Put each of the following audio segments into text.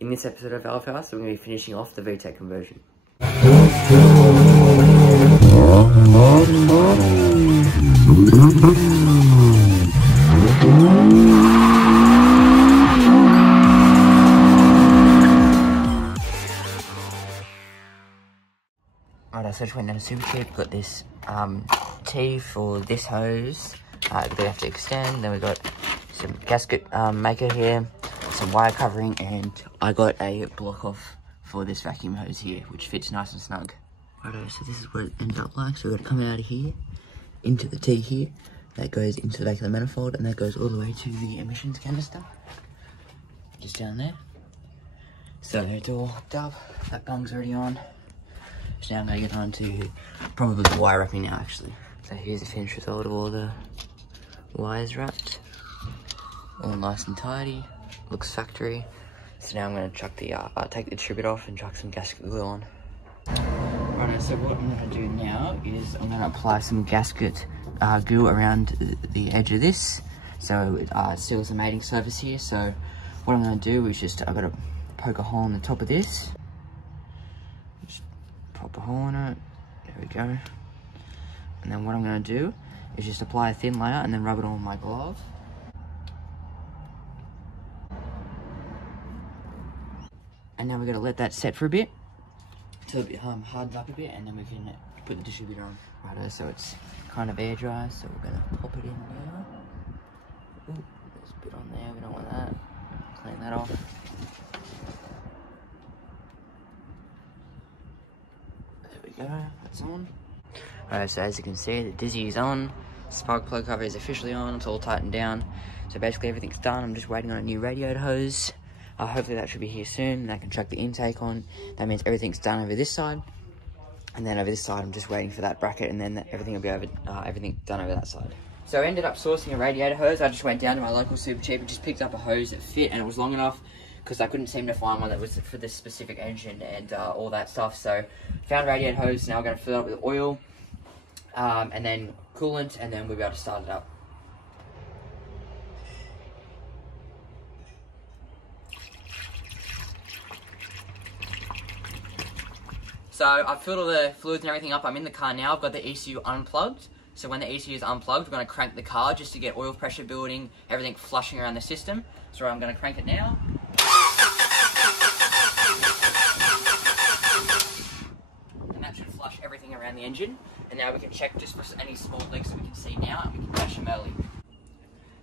In this episode of Valve House, we're going to be finishing off the Vtec conversion. Alright, so I just went down to Super Cheap, got this T for this hose that we have to extend. Then we got some gasket maker here, some wire covering, and I got a block off for this vacuum hose here, which fits nice and snug. Alright, so this is what it ended up like. So we've got to come out of here, into the T here, that goes into the back of the manifold, and that goes all the way to the emissions canister, just down there. So it's all hooked up, that bung's already on. So now I'm going to get on to probably the wire wrapping now, actually. So here's the finished result of all the wires wrapped. All nice and tidy, looks factory. So now I'm going to chuck the, take the tribute off and chuck some gasket glue on. Right, so what I'm going to do now is I'm going to apply some gasket glue around the edge of this. So it seals the mating surface here. So what I'm going to do is just, I've got to poke a hole in the top of this. Pop a hole in it, there we go. And then what I'm going to do is just apply a thin layer and then rub it on my glove. And now we're going to let that set for a bit, until it hardens up a bit, and then we can put the distributor on. Right, so it's kind of air dry, so we're going to pop it in now. Ooh, there's a bit on there, we don't want that. Clean that off. That's on. Alright, so as you can see, the dizzy is on, spark plug cover is officially on, it's all tightened down. So basically everything's done. I'm just waiting on a new radiator hose. Hopefully that should be here soon, and I can chuck the intake on. That means everything's done over this side. And then over this side, I'm just waiting for that bracket, and then everything will be over, everything done over that side. So I ended up sourcing a radiator hose. I just went down to my local Super Cheap and just picked up a hose that fit, and it was long enough, because I couldn't seem to find one that was for this specific engine and all that stuff. So found radiator hose. Now we're going to fill it up with oil and then coolant, and then we'll be able to start it up. So I've filled all the fluids and everything up. I'm in the car now. I've got the ECU unplugged. So when the ECU is unplugged, we're going to crank the car just to get oil pressure building, everything flushing around the system. So I'm going to crank it now. And that should flush everything around the engine. And now we can check just for any small leaks that we can see now, and we can dash them early.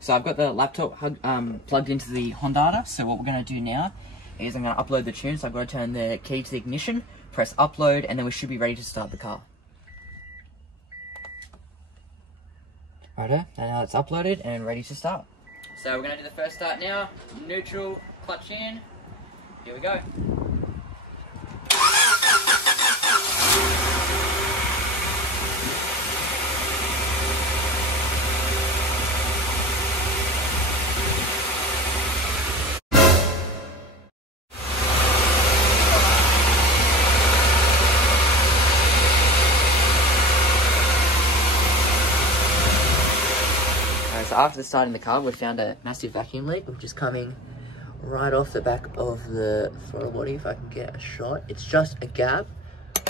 So I've got the laptop plugged into the Honda. So what we're going to do now is I'm going to upload the tune. So I've got to turn the key to the ignition, press upload, and then we should be ready to start the car. Righto, and now it's uploaded and ready to start. So we're going to do the first start now. Neutral, clutch in. Here we go. So after starting the car, we found a massive vacuum leak, which is coming right off the back of the throttle body. If I can get a shot, it's just a gap.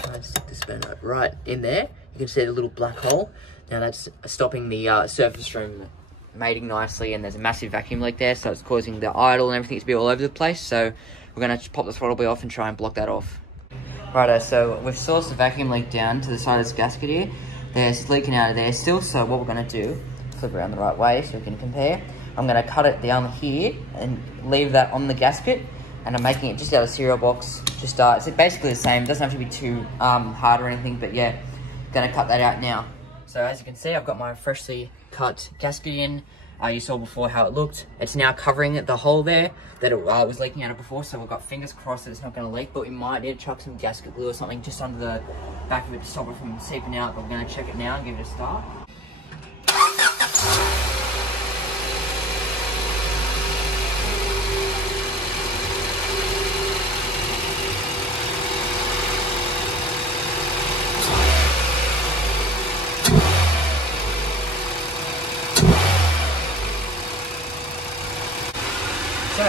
I'll stick the spanner right in there. You can see the little black hole. Now that's stopping the surface stream mating nicely, and there's a massive vacuum leak there, so it's causing the idle and everything to be all over the place. So we're going to pop the throttle body off and try and block that off. Righto, so we've sourced the vacuum leak down to the side of this gasket here. There's leaking out of there still, so what we're going to do, flip around the right way so we can compare. I'm going to cut it down here and leave that on the gasket, and I'm making it just out of a cereal box. Just it's basically the same. It doesn't have to be too hard or anything, but yeah, going to cut that out now. So as you can see, I've got my freshly cut gasket in. You saw before how it looked. It's now covering the hole there that it was leaking out of before, so we've got fingers crossed that it's not going to leak, but we might need to chuck some gasket glue or something just under the back of it to stop it from seeping out, but we're going to check it now and give it a start. So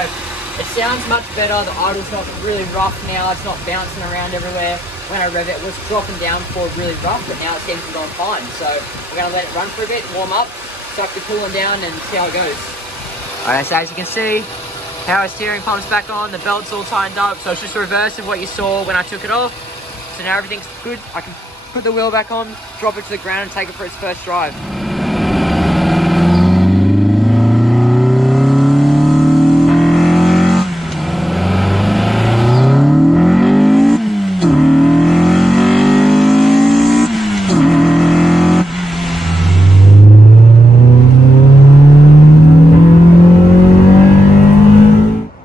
it's sounds much better. The idle's not really rough now. It's not bouncing around everywhere. When I rev it, it was dropping down before really rough, but now it seems to be going fine. So we're going to let it run for a bit, warm up, suck the coolant down, and see how it goes. Alright, so as you can see, power steering pump's back on, the belt's all tightened up, so it's just the reverse of what you saw when I took it off. So now everything's good. I can put the wheel back on, drop it to the ground, and take it for its first drive.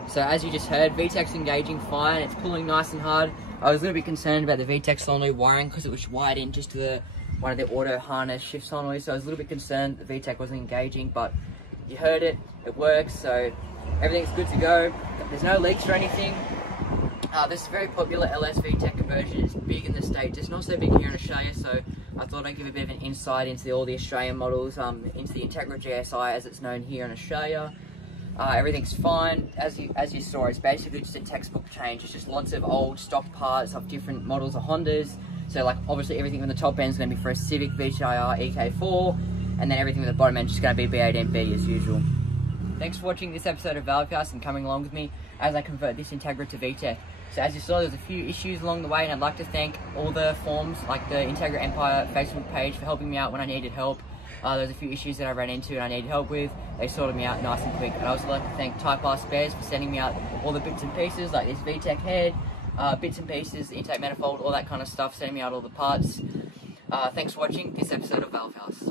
So as you just heard, Vtec's engaging fine, it's pulling nice and hard. I was a little bit concerned about the Vtec solenoid wiring because it was wired in just to one of the auto harness shift solenoids, so I was a little bit concerned that Vtec wasn't engaging, but you heard it, it works, so everything's good to go. There's no leaks or anything. This is a very popular Lsvtec conversion. It's big in the States, it's not so big here in Australia, so I thought I'd give a bit of an insight into all the Australian models, into the Integra GSI as it's known here in Australia. Everything's fine. As you saw, it's basically just a textbook change. It's just lots of old stock parts of different models of Hondas. So like obviously everything from the top end is going to be for a Civic VTIR EK4, and then everything from the bottom end is just going to be B8MB as usual. Thanks for watching this episode of Valvecast and coming along with me as I convert this Integra to Vtec. So as you saw, there's a few issues along the way, and I'd like to thank all the forums like the Integra Empire Facebook page for helping me out when I needed help. There's a few issues that I ran into and I needed help with. They sorted me out nice and quick. And I also like to thank Type R Spares for sending me out all the bits and pieces like this Vtec head, bits and pieces, the intake manifold, all that kind of stuff, sending me out all the parts. Thanks for watching this episode of Valve House.